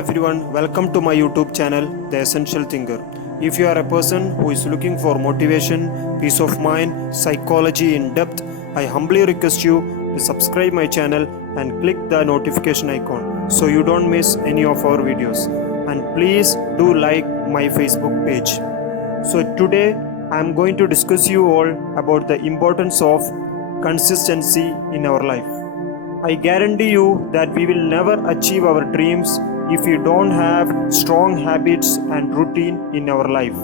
everyone, welcome to my YouTube channel, The Essential Thinker. If you are a person who is looking for motivation, peace of mind, psychology in depth, I humbly request you to subscribe my channel and click the notification icon so you don't miss any of our videos. And please do like my Facebook page. So today I am going to discuss you all about the importance of consistency in our life. I guarantee you that we will never achieve our dreams if we don't have strong habits and routine in our life.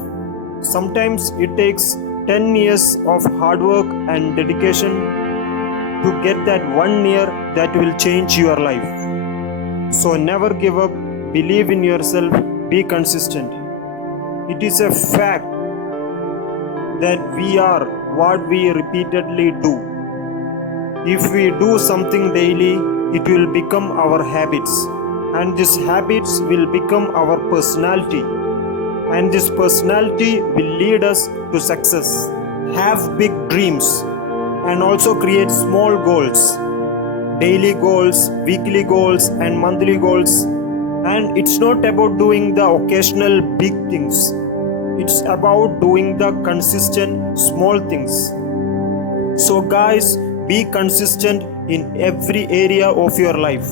Sometimes it takes 10 years of hard work and dedication to get that 1 year that will change your life. So never give up, believe in yourself, be consistent. It is a fact that we are what we repeatedly do. If we do something daily, it will become our habits, and these habits will become our personality, and this personality will lead us to success. Have big dreams and also create small goals, daily goals, weekly goals, and monthly goals. And it's not about doing the occasional big things, it's about doing the consistent small things. So, guys, be consistent in every area of your life.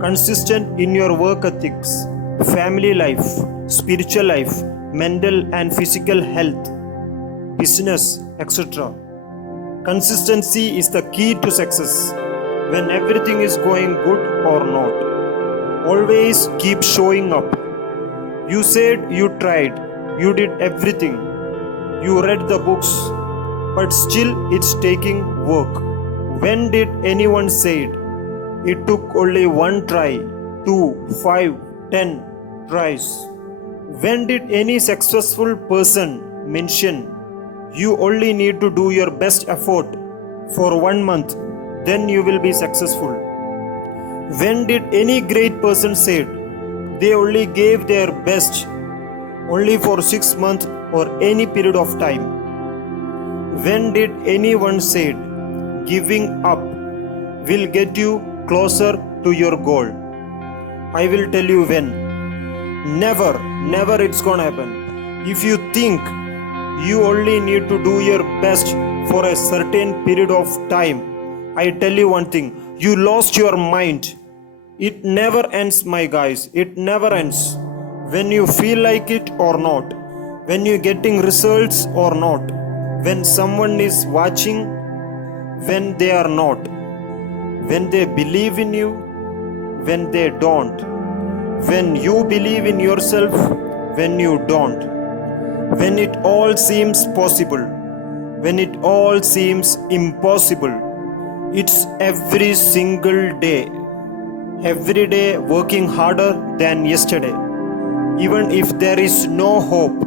Consistent in your work ethics, family life, spiritual life, mental and physical health, business, etc. Consistency is the key to success. When everything is going good or not, always keep showing up. You said you tried, you did everything, you read the books, but still it's taking work. When did anyone say it took only one try, 2, 5, 10 tries? When did any successful person mention you only need to do your best effort for 1 month, then you will be successful? When did any great person say they only gave their best only for 6 months or any period of time? When did anyone say giving up will get you closer to your goal? I will tell you when. Never it's gonna happen. If you think you only need to do your best for a certain period of time, I tell you one thing, you lost your mind. It never ends, my guys. It never ends. When you feel like it or not, when you're getting results or not, when someone is watching, when they are not, when they believe in you, when they don't, when you believe in yourself, when you don't, when it all seems possible, when it all seems impossible. It's every single day, every day working harder than yesterday. Even if there is no hope,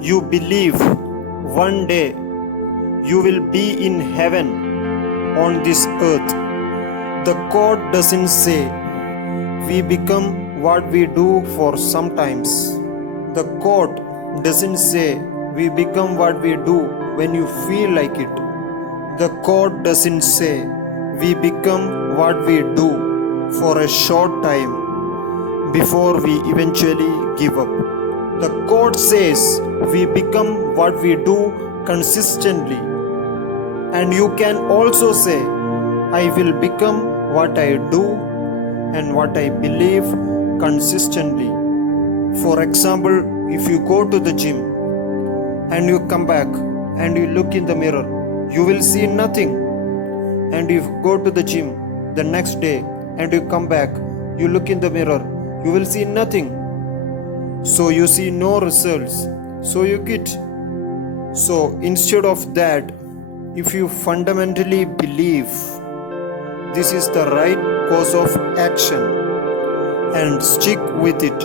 you believe one day you will be in heaven on this earth. The quote doesn't say we become what we do for sometimes. The quote doesn't say we become what we do when you feel like it. The quote doesn't say we become what we do for a short time before we eventually give up. The quote says we become what we do consistently. And you can also say, I will become what I do and what I believe consistently. For example, if you go to the gym and you come back and you look in the mirror, you will see nothing. And if you go to the gym the next day and you come back, you look in the mirror, you will see nothing. So you see no results. So you quit. So instead of that, if you fundamentally believe this is the right course of action and stick with it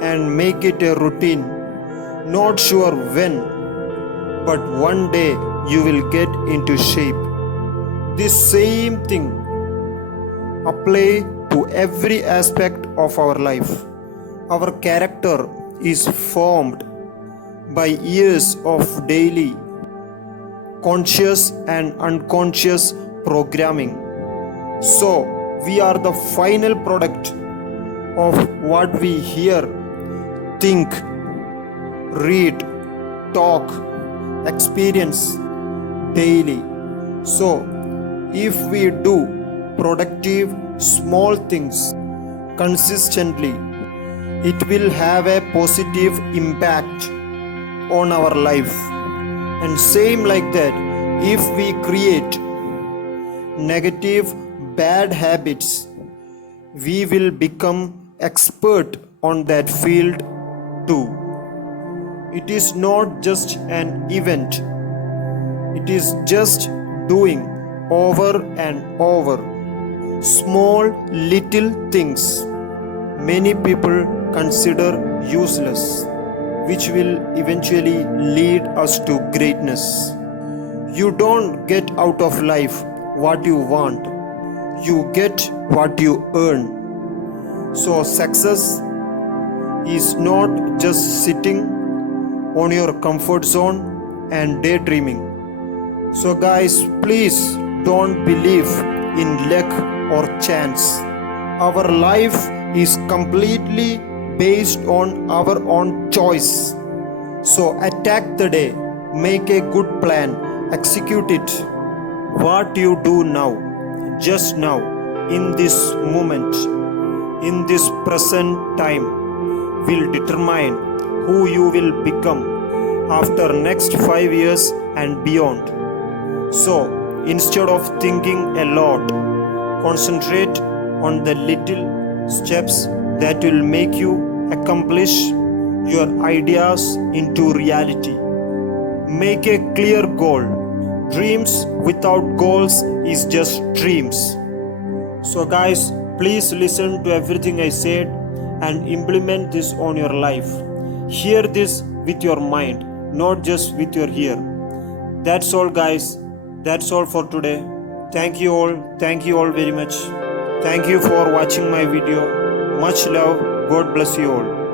and make it a routine, not sure when, but one day you will get into shape. This same thing apply to every aspect of our life. Our character is formed by years of daily conscious and unconscious programming. So, we are the final product of what we hear, think, read, talk, experience daily. So, if we do productive small things consistently, it will have a positive impact on our life. And same like that, if we create negative bad habits, we will become expert on that field too. It is not just an event, it is just doing over and over small little things many people consider useless, which will eventually lead us to greatness. You don't get out of life what you want, you get what you earn. So, success is not just sitting on your comfort zone and daydreaming. So, guys, please don't believe in luck or chance. Our life is completely based on our own choice. So, attack the day, make a good plan, execute it. What you do now, just now, in this moment, in this present time, will determine who you will become after next 5 years and beyond. So, instead of thinking a lot, concentrate on the little steps that will make you accomplish your ideas into reality. Make a clear goal. Dreams without goals is just dreams. So, guys, please listen to everything I said and implement this on your life. Hear this with your mind, not just with your ear. That's all, guys. That's all for today. Thank you all. Thank you all very much. Thank you for watching my video. Much love. God bless you all.